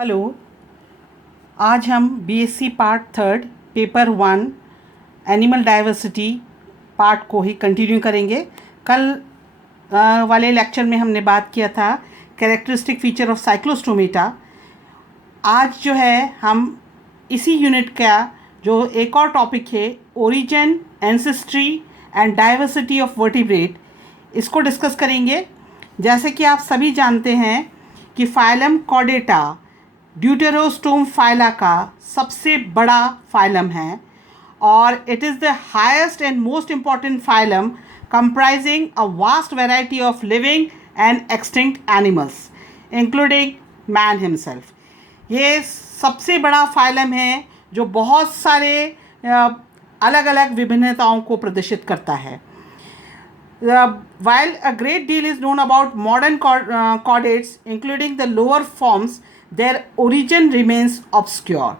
Hello. आज हम BSc part third paper one animal diversity part को ही कंटिन्यू करेंगे। कल वाले लेक्चर में हमने बात किया था कैरेक्टरिस्टिक फीचर ऑफ साइक्लोस्टोमेटा। आज जो है हम इसी यूनिट का जो एक और टॉपिक है origin, ancestry and diversity of vertebrate, इसको डिस्कस करेंगे। जैसे कि आप सभी जानते हैं कि फाइलम कॉर्डेटा ड्यूटेरोस्टोम फाइला का सबसे बड़ा फाइलम है और it is the highest and most important phylum comprising a vast variety of living and extinct animals including man himself. ये सबसे बड़ा फाइलम है जो बहुत सारे अलग अलग विभिन्नताओं को प्रदर्शित करता है। While a great deal is known about modern chordates, including the lower forms, their origin remains obscure.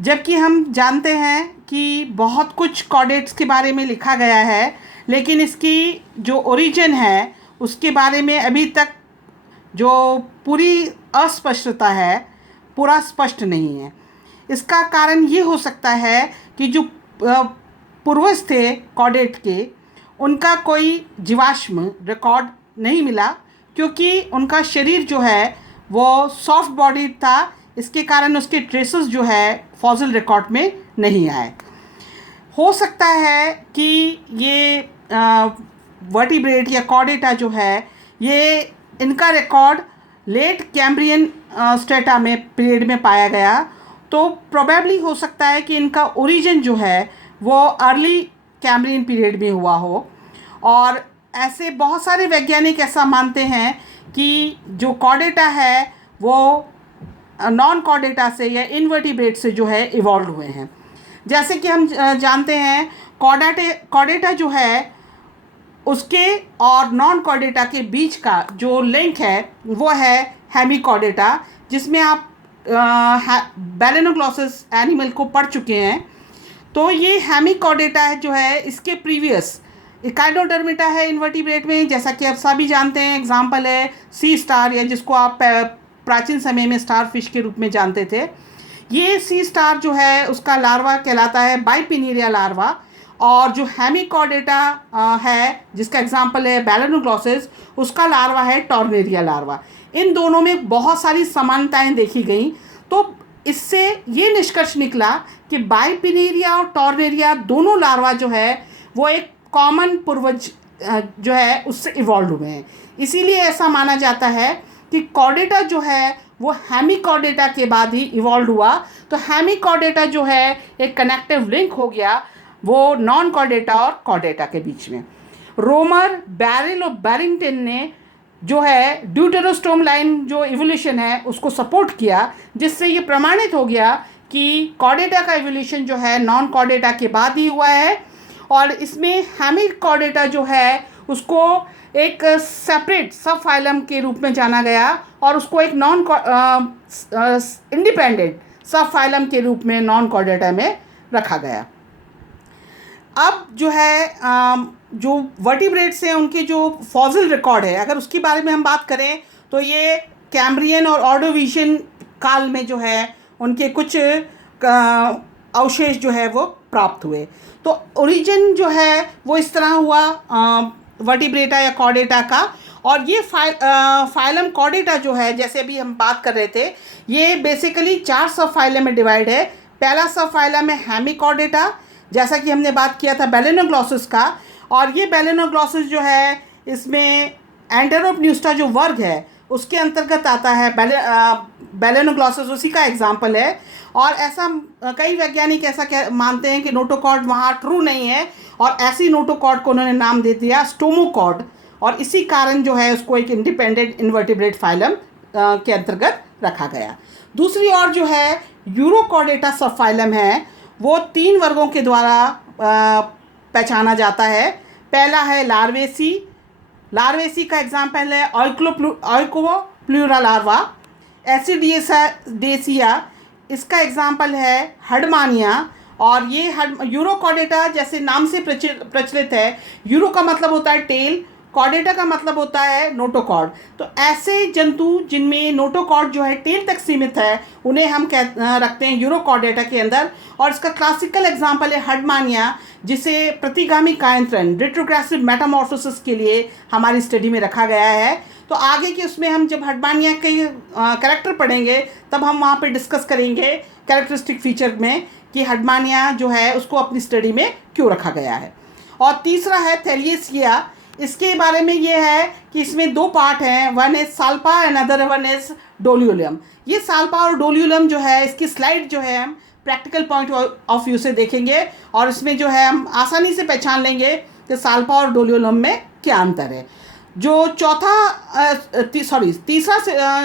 जबकि हम जानते हैं कि बहुत कुछ कॉर्डेट्स के बारे में लिखा गया है, लेकिन इसकी जो ओरिजिन है उसके बारे में अभी तक जो पूरी अस्पष्टता है, पूरा स्पष्ट नहीं है। इसका कारण ये हो सकता है कि जो पूर्वज थे कॉर्डेट के, उनका कोई जीवाश्म रिकॉर्ड नहीं मिला, क्योंकि उनका शरीर जो है वो सॉफ्ट बॉडी था। इसके कारण उसके ट्रेसेस जो है फॉसिल रिकॉर्ड में नहीं आए। हो सकता है कि ये वर्टिब्रेट या कॉर्डेटा जो है ये इनका रिकॉर्ड लेट कैम्ब्रियन स्ट्रेटा में पीरियड में पाया गया, तो प्रोबेबली हो सकता है कि इनका ओरिजिन जो है वो अर्ली कैम्ब्रियन पीरियड में हुआ हो। और ऐसे बहुत सारे वैज्ञानिक ऐसा मानते हैं कि जो कॉर्डेटा है वो नॉन कॉर्डेटा से या इनवर्टिब्रेट से जो है इवॉल्व हुए हैं। जैसे कि हम जानते हैं कॉर्डेटा जो है उसके और नॉन कॉर्डेटा के बीच का जो लिंक है वो है हेमिकॉर्डेटा, जिसमें आप बैलेनोग्लॉसस एनिमल को पढ़ चुके हैं। तो ये हेमिकॉर्डेटा जो है इसके प्रीवियस इकाइडोडर्मिटा है इनवर्टिब्रेट में, जैसा कि आप सभी जानते हैं। एग्जाम्पल है सी स्टार, या जिसको आप प्राचीन समय में स्टार फिश के रूप में जानते थे। ये सी स्टार जो है उसका लार्वा कहलाता है बाइपिनीरिया लार्वा, और जो हेमिकॉर्डेटा है जिसका एग्जाम्पल है बैलेनोग्लॉसस, उसका लार्वा है टॉर्नेरिया लार्वा। इन दोनों में बहुत सारी समानताएं देखी गई, तो इससे ये निष्कर्ष निकला कि बाइपिनीरिया और टॉर्नेरिया दोनों लार्वा जो है वो एक कॉमन पूर्वज जो है उससे इवॉल्व हुए हैं। इसीलिए ऐसा माना जाता है कि कॉर्डेटा जो है वो हेमिकॉर्डेटा के बाद ही इवॉल्व हुआ। तो हेमिकॉर्डेटा जो है एक कनेक्टिव लिंक हो गया वो नॉन कॉर्डेटा और कॉर्डेटा के बीच में। रोमर, बैरिल और बैरिंगटन ने जो है ड्यूटेरोस्टोम लाइन जो इवोल्यूशन है उसको सपोर्ट किया, जिससे ये प्रमाणित हो गया कि कॉर्डेटा का इवोल्यूशन जो है नॉन कॉर्डेटा के बाद ही हुआ है। और इसमें हेमिकॉर्डेटा जो है उसको एक सेपरेट सब फाइलम के रूप में जाना गया और उसको एक नॉन इंडिपेंडेंट सब फाइलम के रूप में नॉन कॉर्डेटा में रखा गया। अब जो है जो वर्टिब्रेट्स हैं उनके जो फॉसिल रिकॉर्ड है, अगर उसके बारे में हम बात करें तो ये कैम्ब्रियन और ऑर्डोविशियन काल में जो है उनके कुछ अवशेष जो है वो प्राप्त हुए। तो ओरिजिन जो है वो इस तरह हुआ वर्टिब्रेटा या कॉर्डेटा का। और ये फाइलम कॉर्डेटा जो है, जैसे अभी हम बात कर रहे थे, ये बेसिकली 4 सब फाइलम में डिवाइड है। पहला सब फाइलम है हेमिकॉर्डेटा, जैसा कि हमने बात किया था बैलेनोग्लॉसस का। और ये बैलेनोग्लॉसस जो है इसमें एंटेरोपन्यूस्टा जो वर्ग है उसके अंतर्गत आता है। बैलेनोग्लॉसस उसी का एग्जाम्पल है। और ऐसा कई वैज्ञानिक ऐसा मानते हैं कि नोटोकॉर्ड वहाँ ट्रू नहीं है, और ऐसी नोटोकॉर्ड को उन्होंने नाम दे दिया स्टोमोकॉर्ड, और इसी कारण जो है उसको एक इंडिपेंडेंट इन्वर्टिब्रेट फाइलम के अंतर्गत रखा गया। दूसरी ओर जो है यूरोकॉर्डेटा सब फाइलम है वो 3 वर्गों के द्वारा पहचाना जाता है। पहला है लार्वेसी। लार्वेसी का एग्जाम्पल है ऑइकोप्लूरा लार्वा। एसिडियसिया, इसका एग्जाम्पल है हडमानिया। और ये यूरोकॉर्डेटा जैसे नाम से प्रचलित है, यूरो का मतलब होता है टेल, कॉर्डेटा का मतलब होता है नोटोकॉर्ड। तो ऐसे जंतु जिनमें नोटोकॉर्ड जो है टेल तक सीमित है उन्हें हम रखते हैं यूरोकॉर्डेटा के अंदर। और इसका क्लासिकल एग्जांपल है हर्डमानिया, जिसे प्रतिगामी कायांतरण रिट्रोग्रेसिव मेटामॉर्फोसिस के लिए हमारी स्टडी में रखा गया है। तो आगे के उसमें हम जब हर्डमानिया के कैरेक्टर पढ़ेंगे तब हम वहाँ पे डिस्कस करेंगे कैरेक्टरिस्टिक फीचर में कि हर्डमानिया जो है उसको अपनी स्टडी में क्यों रखा गया है। और तीसरा है थैलियसिया। इसके बारे में ये है कि इसमें दो पार्ट हैं, one is salpa and other one is Doliolum. ये साल्पा और डोलियोलम जो है इसकी स्लाइड जो है हम प्रैक्टिकल पॉइंट ऑफ व्यू से देखेंगे और इसमें जो है हम आसानी से पहचान लेंगे कि साल्पा और डोलियोलम में क्या अंतर है। जो तीसरा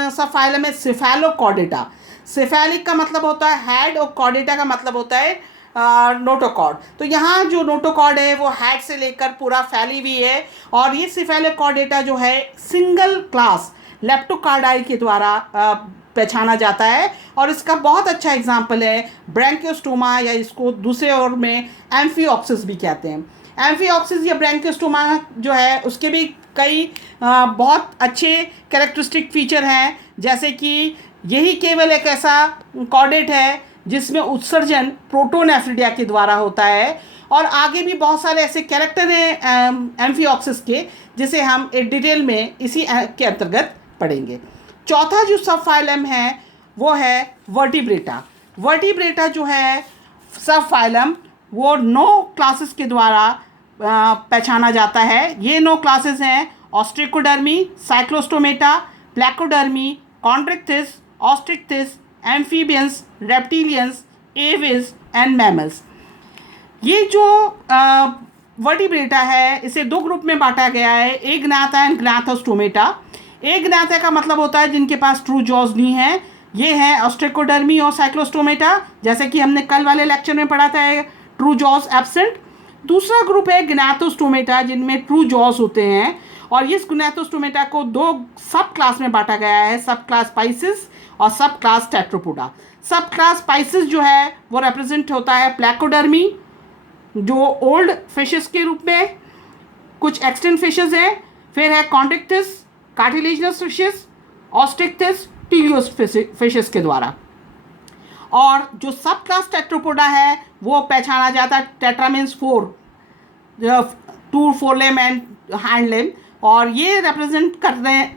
सब फाइलम है सिफेलोकॉर्डेटा। सिफेलिक का मतलब होता है हेड और कॉर्डेटा का मतलब होता है नोटोकॉर्ड। तो यहाँ जो नोटोकॉर्ड है वो हेड से लेकर पूरा फैली हुई है। और ये सिफेलोकॉर्डेटा जो है सिंगल क्लास लेप्टोकार्डाई के द्वारा पहचाना जाता है। और इसका बहुत अच्छा एग्जाम्पल है ब्रैंकियोस्टोमा, या इसको दूसरे ओर में एम्फिऑक्सिस भी कहते हैं। एम्फिऑक्सिस या ब्रैंकियोस्टोमा जो है उसके भी कई बहुत अच्छे कैरेक्टरिस्टिक फीचर हैं, जैसे कि यही केवल एक ऐसा कॉर्डेट है जिसमें उत्सर्जन प्रोटोनेफ्रिडिया के द्वारा होता है। और आगे भी बहुत सारे ऐसे कैरेक्टर हैं एम्फिऑक्सिस के, जिसे हम एक डिटेल में इसी के अंतर्गत पढ़ेंगे। चौथा जो सब फाइलम है वो है वर्टिब्रेटा। वर्टिब्रेटा जो है सब फाइलम वो 9 क्लासेस के द्वारा पहचाना जाता है। ये 9 क्लासेस हैं Ostracodermi, Cyclostomata, Placodermi, Chondrichthyes, Osteichthyes, amphibians, reptilians, Aves and mammals. ये जो वर्टिब्रेटा है इसे 2 ग्रुप में बांटा गया है, एग्नाथा एंड ग्नाथोस्टोमेटा। एग्नाथा का मतलब होता है जिनके पास ट्रू जॉज नहीं है, ये है ऑस्ट्रिकोडर्मी और साइक्लोस्टोमेटा, जैसे कि हमने कल वाले लेक्चर में पढ़ा था ट्रू जॉज एब्सेंट। दूसरा ग्रुप है ग्नाथोस्टोमेटा जिनमें ट्रू जॉज होते हैं। और इस ग्नाथोस्टोमेटा को 2 सब क्लास में बांटा गया है, सब क्लास स्पाइसिस और सब क्लास टेट्रोपोडा। सब क्लास स्पाइसिस जो है वो रिप्रेजेंट होता है प्लैकोडर्मी, जो ओल्ड फिशेस के रूप में, कुछ एक्सटेंट फिशेस हैं। फिर है कॉन्ट्रिक्थिस, कार्टिलेजिनस फिशेस, ऑस्ट्रिक्थिस, टीलियोस फिशेस के द्वारा। और जो सब क्लास टेट्रोपोडा है वो पहचाना जाता है टेट्रा मीन्स 4, 2 4 एंड हैंड। और ये रिप्रेजेंट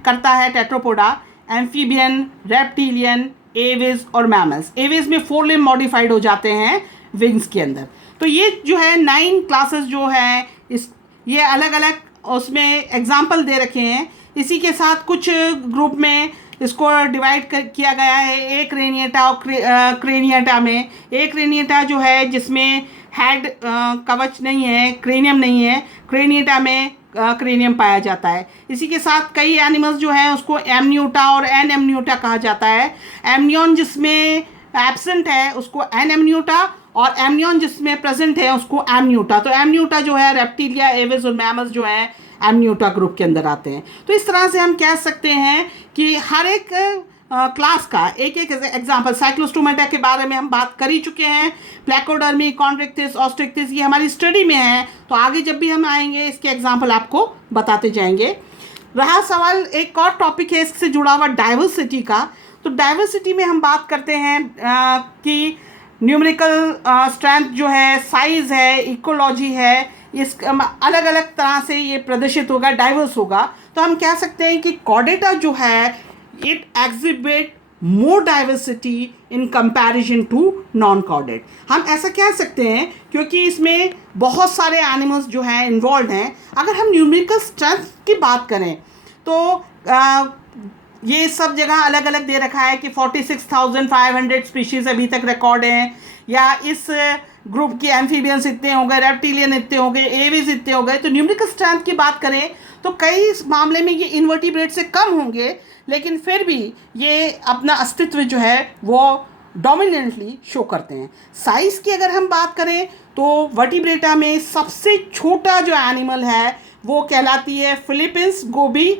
करता है टेट्रोपोडा, एम्फीबियन, रेप्टिलियन, एविस और मैमल्स। एविस में 4 लिम्ब मॉडिफाइड हो जाते हैं विंग्स के अंदर। तो ये जो है 9 क्लासेस जो है ये अलग अलग उसमें एग्जाम्पल दे रखे हैं। इसी के साथ कुछ ग्रुप में इसको डिवाइड किया गया है, एक रेनिएटा और क्रेनिएटा में। एक रेनिएटा जो है जिसमें हेड कवच नहीं है, क्रेनियम नहीं है, क्रेनिएटा में क्रेनियम पाया जाता है। इसी के साथ कई एनिमल्स जो हैं उसको एमनियोटा और एन एमनियोटा कहा जाता है। एमनियन जिसमें एब्सेंट है उसको एन एमनियोटा, और एमनियन जिसमें प्रेजेंट है उसको एमनियोटा। तो एमनियोटा जो है रेप्टिलिया, एविस और मैमल्स जो है एमनियोटा ग्रुप के अंदर आते हैं। तो इस तरह से हम कह सकते हैं कि हर एक क्लास का एक एक एग्जाम्पल। साइक्लोस्टोमेटा के बारे में हम बात कर ही चुके हैं, प्लैकोडर्मी, कॉन्ट्रिक्थिस, ऑस्ट्रिक्थिस ये हमारी स्टडी में है। तो आगे जब भी हम आएंगे इसके एग्जाम्पल आपको बताते जाएंगे। रहा सवाल एक और टॉपिक है इससे जुड़ा हुआ डाइवर्सिटी का। तो डाइवर्सिटी में हम बात करते हैं कि न्यूमेरिकल स्ट्रेंथ जो है, साइज़ है, इकोलॉजी है, इस अलग अलग तरह से ये प्रदर्शित होगा, डाइवर्स होगा। तो हम कह सकते हैं कि कॉर्डेटा जो है it exhibit more diversity in comparison to non chordate. हम ऐसा कह सकते हैं क्योंकि इसमें बहुत सारे एनिमल्स जो हैं इन्वॉल्व हैं। अगर हम न्यूमेरिकल स्ट्रेंथ की बात करें तो ये सब जगह अलग अलग दे रखा है कि 46,500 स्पीशीज़ अभी तक रिकॉर्ड हैं, या इस ग्रुप की एम्फीबियंस इतने हो गए, रेप्टिलियन इतने हो गए, एविस इतने हो गए। तो न्यूमेरिकल स्ट्रेंथ की बात करें तो कई मामले में ये इन्वर्टिब्रेट से कम होंगे, लेकिन फिर भी ये अपना अस्तित्व जो है वो डोमिनेंटली शो करते हैं। साइज़ की अगर हम बात करें तो वर्टिब्रेटा में सबसे छोटा जो एनिमल है वो कहलाती है फिलीपींस गोबी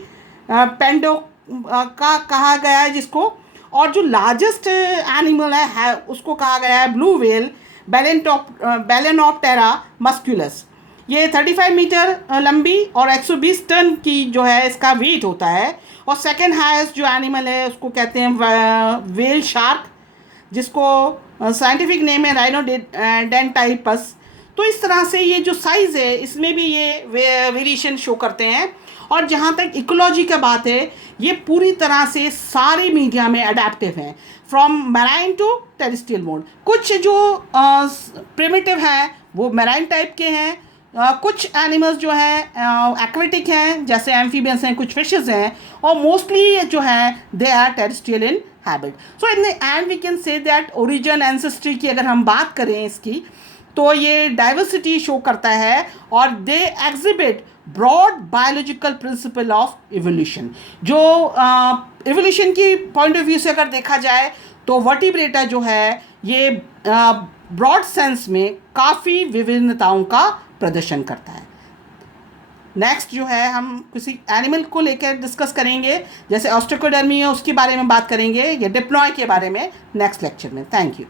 पेंडो का कहा गया है जिसको। और जो लार्जेस्ट एनिमल है उसको कहा गया है ब्लू व्हेल बेलेनोप्टेरा मस्कुलस। ये 35 मीटर लंबी और 120 टन की जो है इसका वेट होता है। और सेकेंड हाईएस्ट जो एनिमल है उसको कहते हैं वेल शार्क, जिसको साइंटिफिक नेम है राइनोडेंटाइपस। तो इस तरह से ये जो साइज़ है इसमें भी ये वेरिएशन शो करते हैं। और जहाँ तक इकोलॉजी का बात है, ये पूरी तरह से सारे मीडिया में अडेप्टिव हैं, from marine to terrestrial mode. कुछ जो प्रिमिटिव हैं वो मैराइन टाइप के हैं, कुछ एनिमल्स जो हैं एक्वेटिक हैं, जैसे एम्फीबियंस हैं, कुछ फिशेस हैं, और मोस्टली जो हैं they are terrestrial in habit. So in the end we can say that origin ancestry की अगर हम बात करें इसकी, तो ये डाइवर्सिटी शो करता है और they exhibit broad biological principle of evolution. जो इवोल्यूशन की पॉइंट ऑफ व्यू से अगर देखा जाए तो वर्टिब्रेटा जो है ये ब्रॉड सेंस में काफ़ी विभिन्नताओं का प्रदर्शन करता है। नेक्स्ट जो है हम किसी एनिमल को लेकर डिस्कस करेंगे, जैसे ऑस्ट्रिकोडर्मी है उसके बारे में बात करेंगे, या डिप्लॉय के बारे में नेक्स्ट लेक्चर में। Thank you.